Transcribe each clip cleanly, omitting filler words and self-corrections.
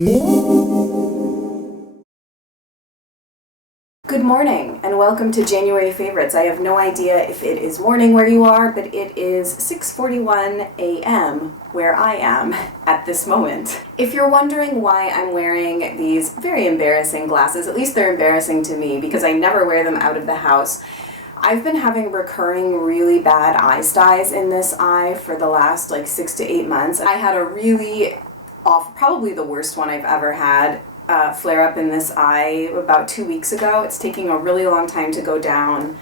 Good morning and welcome to January Favorites. I have no idea if it is morning where you are, but it is 6:41 a.m. where I am at this moment. If you're wondering why I'm wearing these very embarrassing glasses, at least they're embarrassing to me because I never wear them out of the house. I've been having recurring really bad eye styes in this eye for the last 6 to 8 months. I had a really probably the worst one I've ever had, flare up in this eye about 2 weeks ago. It's taking a really long time to go down,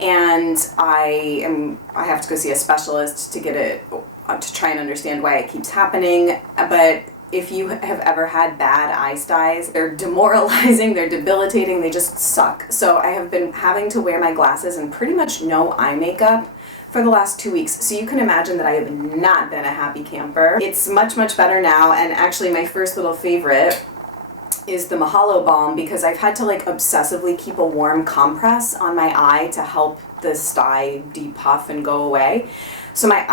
and I have to go see a specialist to get it to try and understand why it keeps happening. But if you have ever had bad eye styes, they're demoralizing, they're debilitating, they just suck. So I have been having to wear my glasses and pretty much no eye makeup for the last 2 weeks. So you can imagine that I have not been a happy camper. It's much, much better now, and actually my first little favorite is the Mahalo Balm because I've had to obsessively keep a warm compress on my eye to help the stye depuff and go away. So my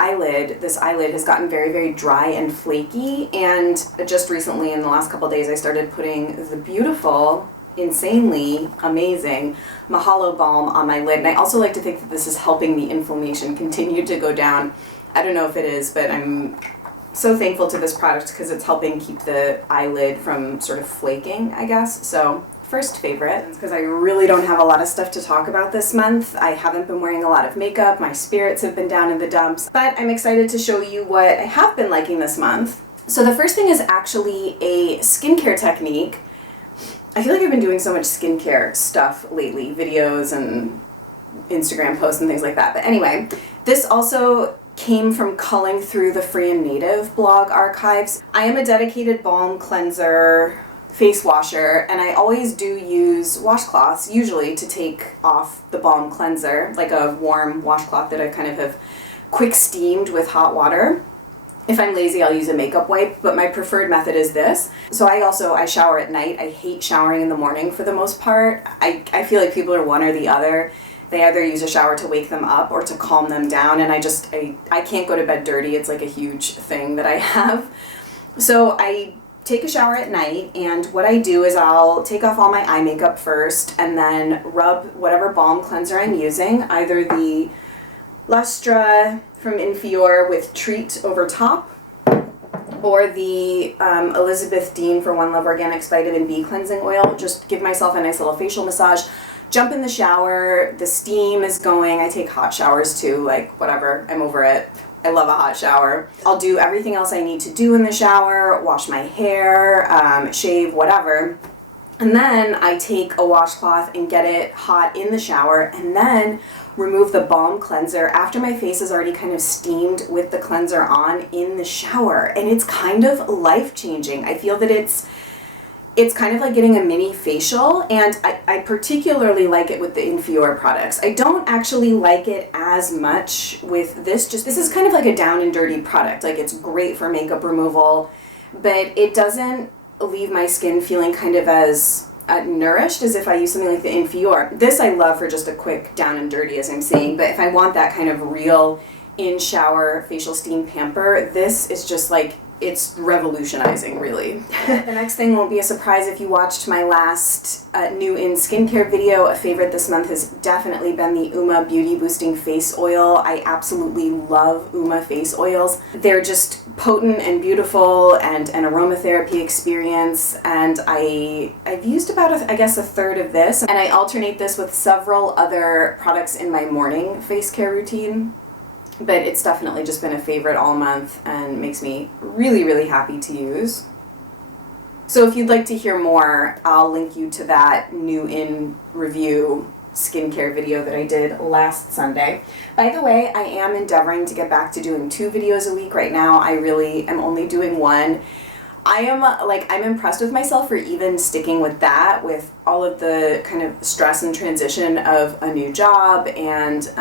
this eyelid has gotten very, very dry and flaky, and just recently in the last couple of days I started putting the beautiful, insanely amazing Mahalo Balm on my lid, and I also like to think that this is helping the inflammation continue to go down. I don't know if it is, but I'm so thankful to this product because it's helping keep the eyelid from sort of flaking, I guess. So first favorite, because I really don't have a lot of stuff to talk about this month. I haven't been wearing a lot of makeup, my spirits have been down in the dumps, but I'm excited to show you what I have been liking this month. So the first thing is actually a skincare technique. I feel like I've been doing so much skincare stuff lately, videos and Instagram posts and things like that. But anyway, this also came from culling through the Free and Native blog archives. I am a dedicated balm cleanser face washer, and I always do use washcloths, usually to take off the balm cleanser, like a warm washcloth that I kind of have quick steamed with hot water. If I'm lazy, I'll use a makeup wipe, but my preferred method is this. So I shower at night. I hate showering in the morning for the most part. I feel like people are one or the other. They either use a shower to wake them up or to calm them down, and I can't go to bed dirty. It's like a huge thing that I have. So I take a shower at night, and what I do is I'll take off all my eye makeup first and then rub whatever balm cleanser I'm using, either the Lustra from Infior with Treat over top, or the Elizabeth Dean for One Love Organics Vitamin B Cleansing Oil. Just give myself a nice little facial massage. Jump in the shower, the steam is going. I take hot showers too, whatever, I'm over it. I love a hot shower. I'll do everything else I need to do in the shower, wash my hair, shave, whatever. And then I take a washcloth and get it hot in the shower, and then remove the balm cleanser after my face is already kind of steamed with the cleanser on in the shower. And it's kind of life-changing. I feel that it's kind of like getting a mini facial, and I particularly like it with the Infior products. I don't actually like it as much with this. This is kind of like a down and dirty product. It's great for makeup removal, but it doesn't leave my skin feeling kind of as nourished as if I use something like the Infior. This I love for just a quick down and dirty, as I'm saying, but if I want that kind of real in-shower facial steam pamper, this is just it's revolutionizing, really. The next thing won't be a surprise if you watched my last new in skincare video. A favorite this month has definitely been the Uma Beauty Boosting Face Oil. I absolutely love Uma face oils. They're just potent and beautiful and an aromatherapy experience, and I've used about I guess a third of this, and I alternate this with several other products in my morning face care routine. But it's definitely just been a favorite all month and makes me really, really happy to use. So if you'd like to hear more, I'll link you to that new in review skincare video that I did last Sunday. By the way, I am endeavoring to get back to doing 2 videos a week. Right now, I really am only doing 1. I'm impressed with myself for even sticking with that, with all of the kind of stress and transition of a new job and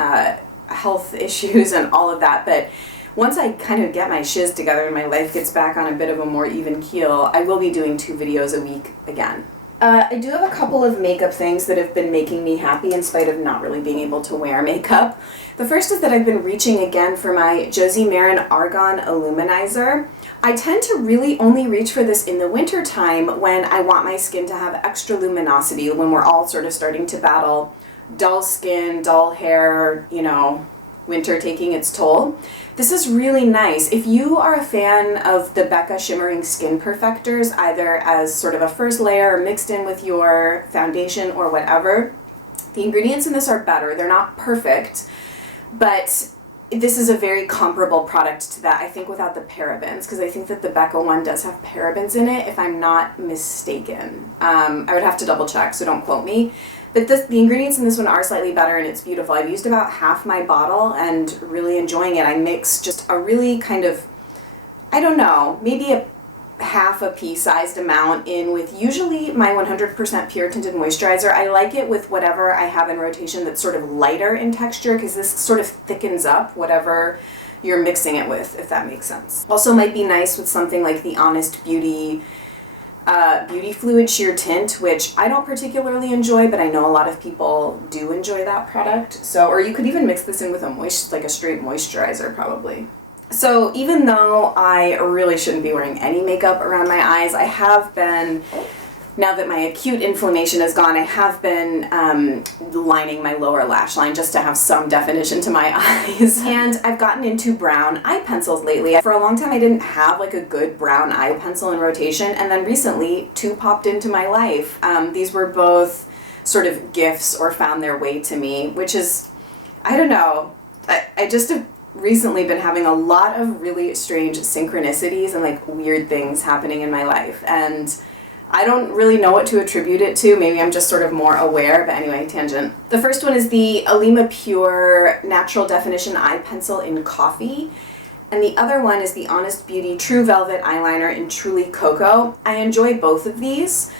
health issues and all of that. But once I kind of get my shiz together and my life gets back on a bit of a more even keel, I will be doing 2 videos a week again. I do have a couple of makeup things that have been making me happy in spite of not really being able to wear makeup. The first is that I've been reaching again for my Josie Maran Argan Illuminizer. I tend to really only reach for this in the winter time when I want my skin to have extra luminosity, when we're all sort of starting to battle dull skin, dull hair, you know, winter taking its toll. This is really nice. If you are a fan of the Becca Shimmering Skin Perfectors, either as sort of a first layer or mixed in with your foundation or whatever, the ingredients in this are better. They're not perfect, but this is a very comparable product to that, I think, without the parabens, because I think that the Becca one does have parabens in it, if I'm not mistaken. I would have to double check, so don't quote me. But the ingredients in this one are slightly better, and it's beautiful. I've used about half my bottle and really enjoying it. I mix just a really kind of, I don't know, maybe a half a pea-sized amount in with usually my 100% pure tinted moisturizer. I like it with whatever I have in rotation that's sort of lighter in texture, because this sort of thickens up whatever you're mixing it with, if that makes sense. Also might be nice with something like the Honest Beauty Beauty Fluid Sheer Tint, which I don't particularly enjoy, but I know a lot of people do enjoy that product. So, or you could even mix this in with like a straight moisturizer probably. So even though I really shouldn't be wearing any makeup around my eyes, I have been, now that my acute inflammation is gone, I have been lining my lower lash line just to have some definition to my eyes. And I've gotten into brown eye pencils lately. For a long time I didn't have like a good brown eye pencil in rotation, and then recently two popped into my life. These were both sort of gifts or found their way to me, which is, I don't know, I just have recently been having a lot of really strange synchronicities and like weird things happening in my life, and I don't really know what to attribute it to. Maybe I'm just sort of more aware, but anyway, tangent. The first one is the Alima Pure Natural Definition Eye Pencil in Coffee, and the other one is the Honest Beauty True Velvet Eyeliner in Truly Cocoa. I enjoy both of these.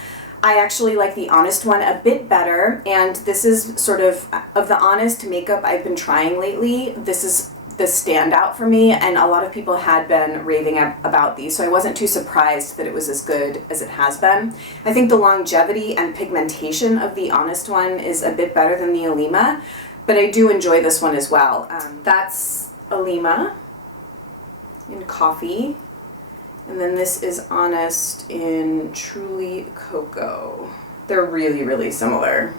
I actually like the Honest one a bit better, and this is sort of the Honest makeup I've been trying lately, this is the standout for me, and a lot of people had been raving about these, so I wasn't too surprised that it was as good as it has been. I think the longevity and pigmentation of the Honest one is a bit better than the Alima, but I do enjoy this one as well. That's Alima in Coffee, and then this is Honest in Truly Cocoa. They're really, really similar.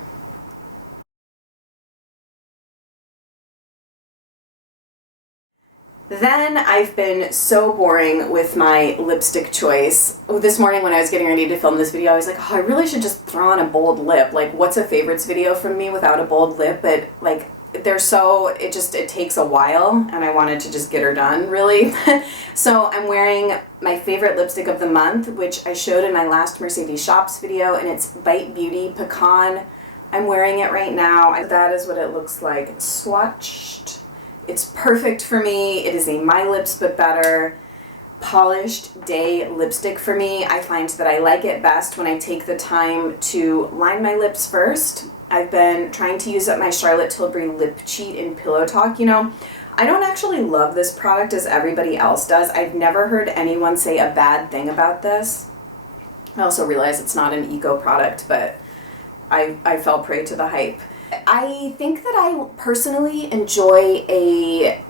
Then I've been so boring with my lipstick choice. This morning when I was getting ready to film this video, I was like, oh, I really should just throw on a bold lip. Like, what's a favorites video from me without a bold lip? But like, they're so, it takes a while, and I wanted to just get her done, really. So I'm wearing my favorite lipstick of the month, which I showed in my last Mercedes Shops video, and it's Bite Beauty Pecan. I'm wearing it right now. That is what it looks like swatched. It's perfect for me. It is a My Lips But Better polished day lipstick for me. I find that I like it best when I take the time to line my lips first. I've been trying to use up my Charlotte Tilbury Lip Cheat in Pillow Talk. You know, I don't actually love this product as everybody else does. I've never heard anyone say a bad thing about this. I also realize it's not an eco product, but I fell prey to the hype. I think that I personally enjoy a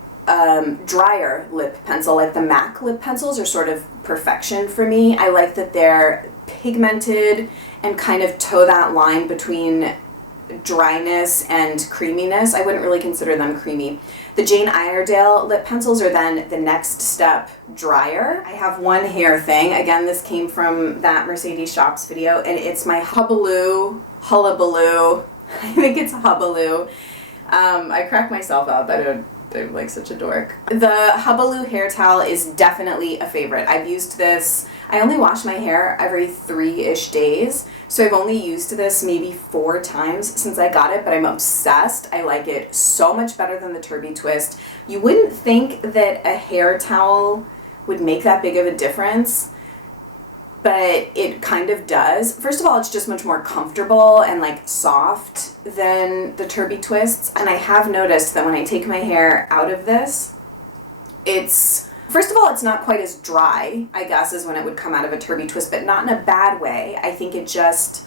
drier lip pencil. Like the MAC lip pencils are sort of perfection for me. I like that they're pigmented and kind of toe that line between dryness and creaminess. I wouldn't really consider them creamy. The Jane Iredale lip pencils are then the next step drier. I have one hair thing. Again, this came from that Mercedes Shops video, and it's my Hullabaloo. I think it's Hullabaloo. I crack myself up. I'm like such a dork. The Hullabaloo hair towel is definitely a favorite. I've used this, I only wash my hair every 3-ish days, so I've only used this maybe 4 times since I got it, but I'm obsessed. I like it so much better than the Turby Twist. You wouldn't think that a hair towel would make that big of a difference, but it kind of does. First of all, it's just much more comfortable and like soft than the Turby Twists. And I have noticed that when I take my hair out of this, first of all, it's not quite as dry, I guess, as when it would come out of a Turby Twist, but not in a bad way. I think it just,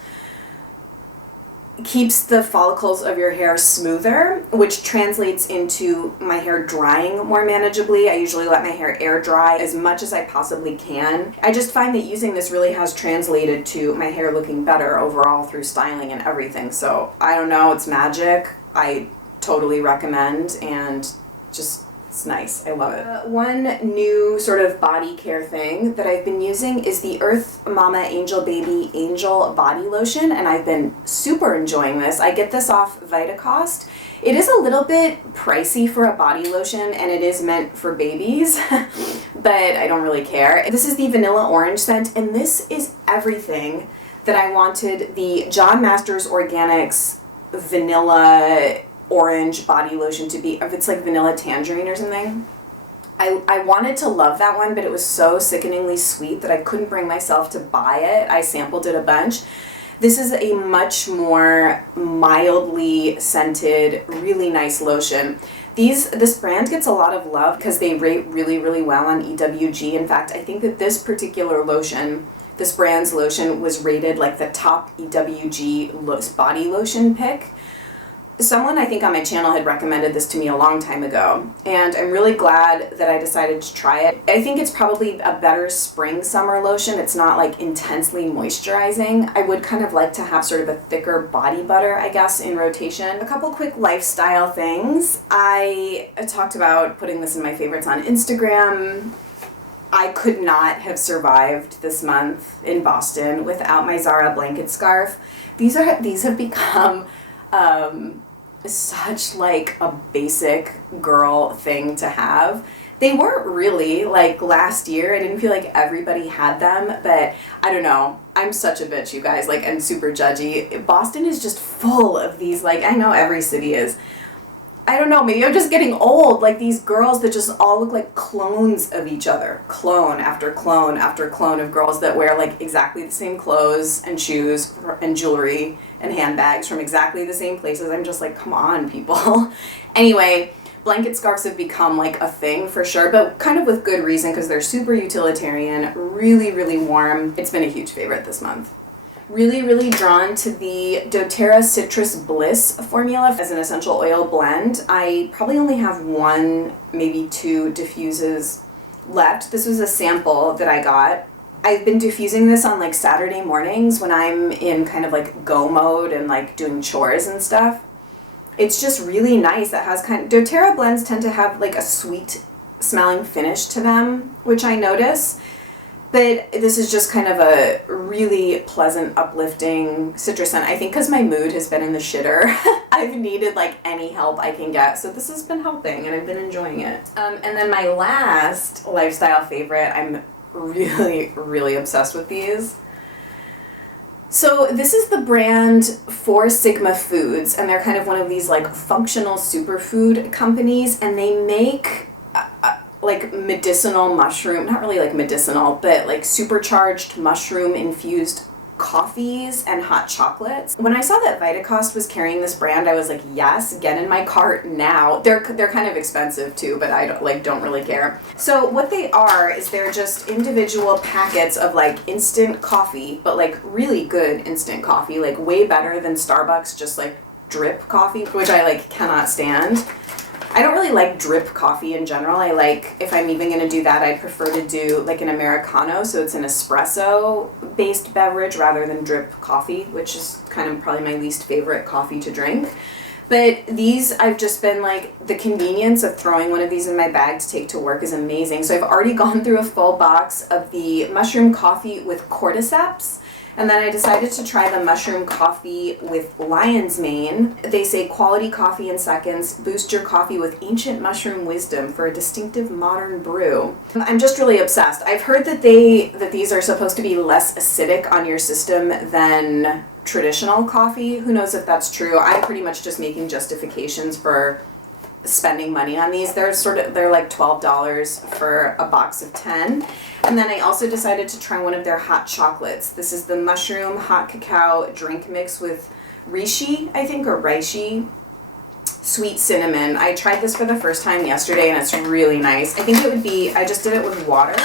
keeps the follicles of your hair smoother, which translates into my hair drying more manageably. I usually let my hair air dry as much as I possibly can. I just find that using this really has translated to my hair looking better overall through styling and everything. So I don't know, it's magic. I totally recommend, and just it's nice. I love it. One new sort of body care thing that I've been using is the Earth Mama Angel Baby Angel Body Lotion, and I've been super enjoying this. I get this off Vitacost. It is a little bit pricey for a body lotion, and it is meant for babies, but I don't really care. This is the Vanilla Orange scent, and this is everything that I wanted the John Masters Organics Vanilla Orange body lotion to be. If it's like vanilla tangerine or something, I wanted to love that one, but it was so sickeningly sweet that I couldn't bring myself to buy it. I sampled it a bunch. This is a much more mildly scented, really nice lotion. This brand gets a lot of love because they rate really, really well on EWG. In fact, I think that this particular lotion, this brand's lotion, was rated like the top EWG body lotion pick. Someone I think on my channel had recommended this to me a long time ago, and I'm really glad that I decided to try it. I think it's probably a better spring-summer lotion. It's not like intensely moisturizing. I would kind of like to have sort of a thicker body butter, I guess, in rotation. A couple quick lifestyle things. I talked about putting this in my favorites on Instagram. I could not have survived this month in Boston without my Zara blanket scarf. These have become such like a basic girl thing to have. They weren't really, like last year, I didn't feel like everybody had them, but I don't know. I'm such a bitch, you guys, like, and super judgy. Boston is just full of these, like, I know every city is. I don't know, maybe I'm just getting old, like these girls that just all look like clones of each other. Clone after clone after clone of girls that wear like exactly the same clothes and shoes and jewelry and handbags from exactly the same places. I'm just like, come on, people. Anyway, blanket scarves have become like a thing for sure, but kind of with good reason because they're super utilitarian, really, really warm. It's been a huge favorite this month. Really, really drawn to the doTERRA Citrus Bliss formula as an essential oil blend. I probably only have one, maybe two diffuses left. This was a sample that I got. I've been diffusing this on like Saturday mornings when I'm in kind of like go mode and like doing chores and stuff. It's just really nice. That has doTERRA blends tend to have like a sweet smelling finish to them, which I notice. But this is just kind of a really pleasant, uplifting citrus scent. I think because my mood has been in the shitter, I've needed like any help I can get. So this has been helping and I've been enjoying it. And then my last lifestyle favorite, I'm really, really obsessed with these. So this is the brand Four Sigma Foods, and they're kind of one of these like functional superfood companies, and they make like medicinal mushroom, not really like medicinal, but like supercharged mushroom infused coffees and hot chocolates. When I saw that Vitacost was carrying this brand, I was like, yes, get in my cart now. They're kind of expensive too, but I don't really care. So what they are is they're just individual packets of like instant coffee, but like really good instant coffee, like way better than Starbucks just like drip coffee, which I like cannot stand. I don't really like drip coffee in general. I like, if I'm even going to do that, I'd prefer to do like an Americano, so it's an espresso-based beverage rather than drip coffee, which is kind of probably my least favorite coffee to drink. But these, I've just been like, the convenience of throwing one of these in my bag to take to work is amazing. So I've already gone through a full box of the mushroom coffee with cordyceps. And then I decided to try the mushroom coffee with lion's mane. They say quality coffee in seconds, boost your coffee with ancient mushroom wisdom for a distinctive modern brew. I'm just really obsessed. I've heard that these are supposed to be less acidic on your system than traditional coffee. Who knows if that's true? I'm pretty much just making justifications for spending money on these. They're like $12 for a box of 10. And then I also decided to try one of their hot chocolates. This is the mushroom hot cacao drink mix with reishi, I think, or reishi, sweet cinnamon. I tried this for the first time yesterday and it's really nice. I think it would be, I just did it with water,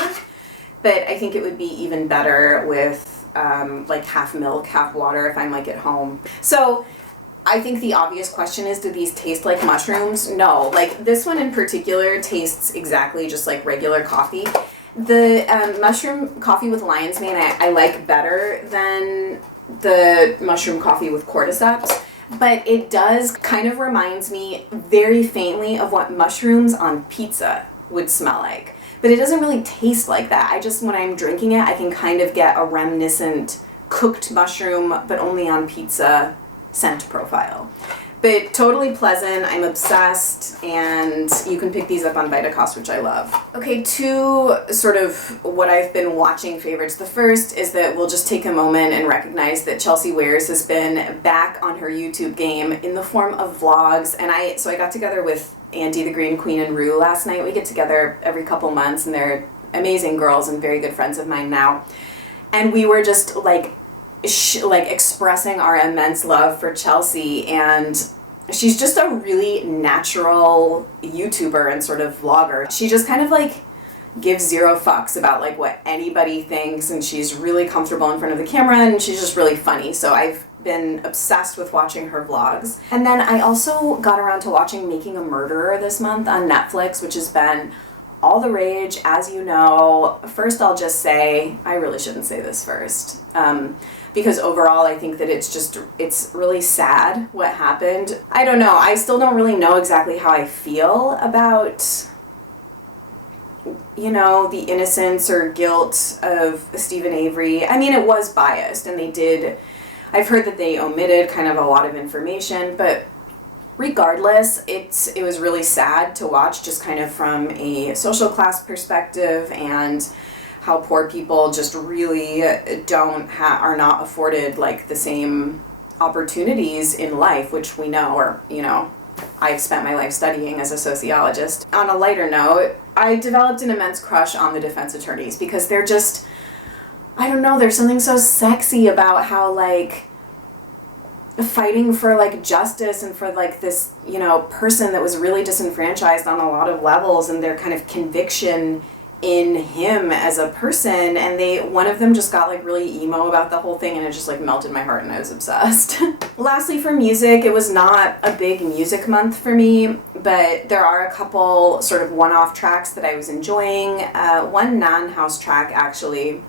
but I think it would be even better with like half milk, half water if I'm like at home. So I think the obvious question is, do these taste like mushrooms? No, like this one in particular tastes exactly just like regular coffee. The mushroom coffee with lion's mane I like better than the mushroom coffee with cordyceps, but it does kind of reminds me very faintly of what mushrooms on pizza would smell like. But it doesn't really taste like that. I just, when I'm drinking it, I can kind of get a reminiscent cooked mushroom, but only on pizza scent profile. But totally pleasant, I'm obsessed, and you can pick these up on Vitacost, which I love. Okay, two sort of what I've been watching favorites. The first is that we'll just take a moment and recognize that Chelsea Wares has been back on her YouTube game in the form of vlogs, and so I got together with Andy the Green Queen and Rue last night. We get together every couple months, and they're amazing girls and very good friends of mine now. And we were just like expressing our immense love for Chelsea, and she's just a really natural YouTuber and sort of vlogger. She just kind of like gives zero fucks about like what anybody thinks, and she's really comfortable in front of the camera, and she's just really funny. So I've been obsessed with watching her vlogs. And then I also got around to watching Making a Murderer this month on Netflix, which has been all the rage, as you know. First, I'll just say, I really shouldn't say this first, because overall I think that it's really sad what happened. I don't know, I still don't really know exactly how I feel about, you know, the innocence or guilt of Stephen Avery. I mean, it was biased, and I've heard that they omitted kind of a lot of information, but regardless, it was really sad to watch, just kind of from a social class perspective, and how poor people just really are not afforded like the same opportunities in life, which we know, or, you know, I've spent my life studying as a sociologist. On a lighter note, I developed an immense crush on the defense attorneys, because they're just, I don't know, there's something so sexy about how like fighting for like justice and for like this, you know, person that was really disenfranchised on a lot of levels, and their kind of conviction in him as a person. And one of them just got like really emo about the whole thing, and it just like melted my heart, and I was obsessed. Lastly, for music, it was not a big music month for me, but there are a couple sort of one-off tracks that I was enjoying. One non-house track, actually.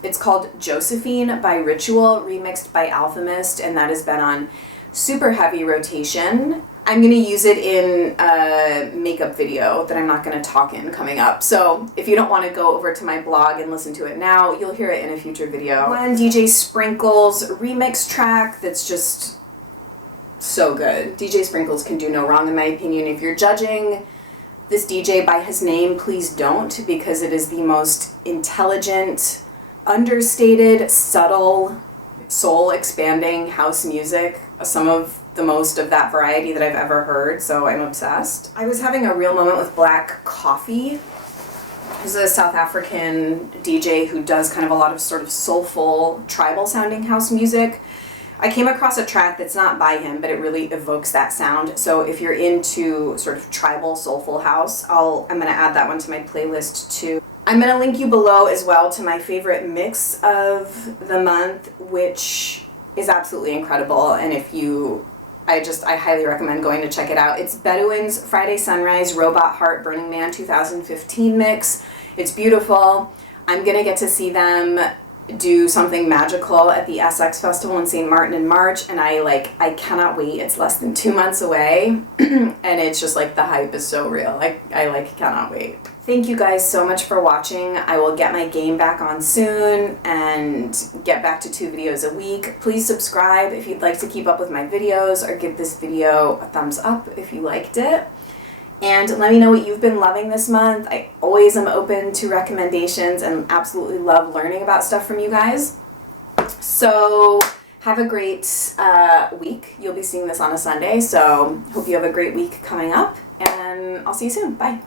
It's called Josephine by Ritual, remixed by Alchemist, and that has been on super heavy rotation. I'm going to use it in a makeup video that I'm not going to talk in coming up. So if you don't want to go over to my blog and listen to it now, you'll hear it in a future video. One DJ Sprinkles remix track that's just so good. DJ Sprinkles can do no wrong, in my opinion. If you're judging this DJ by his name, please don't, because it is the most intelligent, understated, subtle, soul-expanding house music, some of the most of that variety that I've ever heard, so I'm obsessed. I was having a real moment with Black Coffee. He's a South African DJ who does kind of a lot of sort of soulful, tribal-sounding house music. I came across a track that's not by him, but it really evokes that sound. So if you're into sort of tribal, soulful house, I'm going to add that one to my playlist too. I'm going to link you below as well to my favorite mix of the month, which is absolutely incredible. And I highly recommend going to check it out. It's Bedouin's Friday Sunrise Robot Heart Burning Man 2015 mix. It's beautiful. I'm going to get to see them do something magical at the SX Festival in St. Martin in March, and I cannot wait. It's less than 2 months away, and it's just like the hype is so real. I cannot wait. Thank you guys so much for watching. I will get my game back on soon and get back to 2 videos a week. Please subscribe if you'd like to keep up with my videos, or give this video a thumbs up if you liked it. And let me know what you've been loving this month. I always am open to recommendations and absolutely love learning about stuff from you guys. So have a great week. You'll be seeing this on a Sunday, so hope you have a great week coming up, and I'll see you soon. Bye.